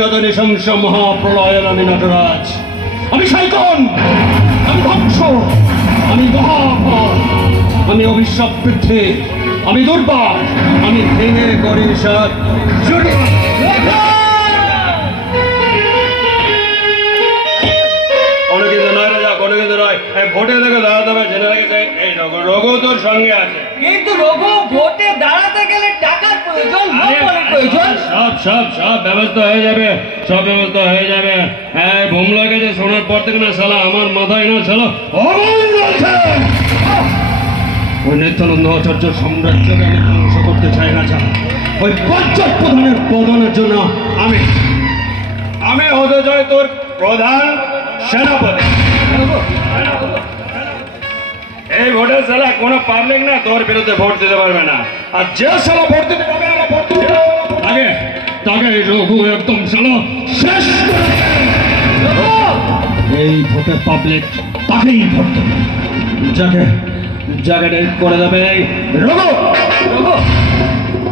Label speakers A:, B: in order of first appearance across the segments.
A: জগত নৃশংস মহাপ্রলয়ের আমি নটরাজ। আমি সাইকন আমি ধ্বংস, আমি মহাপদ, আমি অভিশাপ বৃদ্ধি আমি দুর্বার, আমি ভেঙে করি ভোটে দেখে দাঁড়াতে হবে জেনে রেখেছে, এই রঘু রঘু তোর সঙ্গে আছে।
B: কিন্তু রঘু গেলে টাকার প্রয়োজন লোকবলের প্রয়োজন।
A: সব সব সব ব্যবস্থা হয়ে যাবে সব ব্যবস্থা হয়ে যাবে। হ্যাঁ ভুমলাকে যে শোনার পর থেকে না শালা আমার মাথায় না শালা। ওই নিত্যানন্দ আচার্য সাম্রাজ্যকে আমি ধ্বংস করতে চাই না যা ওই পঞ্চায়েত প্রধানের প্রধানের জন্য আমি আমি হতে চাই তোর প্রধান সেনাপতি। এই ভোটের সালা কোনো পাবলিক না তোর বিরুদ্ধে ভোট দিতে পারবে না। আর যে সালা ভোট দিতে পারবে না ভোট দিতে আগে তাকে রঘু একদম সালা শেষ এই ভোটে পাবলিক তাকেই ভোট দেবে। যাকে যাকে করে দেবে রঘু।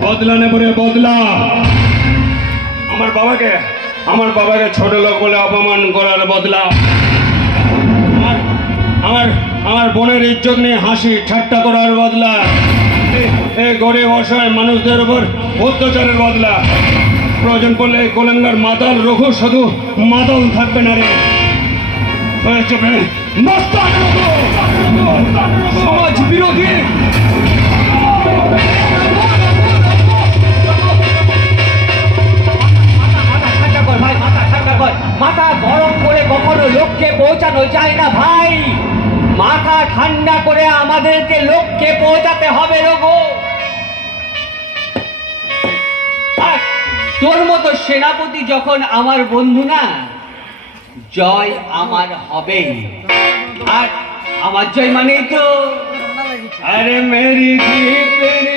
A: বদলা নেব রে বদলা। আমার বাবাকে আমার বাবাকে ছোট লোক বলে অপমান করার বদলা। আমার আমার বোনের ইজ্জত নিয়ে হাসি ঠাট্টা করার বদলা। গরিব অসহায় মানুষদের উপর অত্যাচারের বদলা। প্রয়োজন পড়লে এই গোলেঙ্গার মাতাল, রঘু শুধু মাতাল থাকবে না রে! সমাজ বিরোধী।
B: মাথা গরম করে কখনো লক্ষ্যে পৌঁছানো যায় না, ভাই। মাথা ঠান্ডা করে আমাদেরকে লক্ষ্যে পৌঁছাতে হবে রঘু তোর মতো সেনাপতি যখন আমার বন্ধু না, জয় আমার হবে। আর আমার জয় মানেই তো
A: আরে মেরি জিত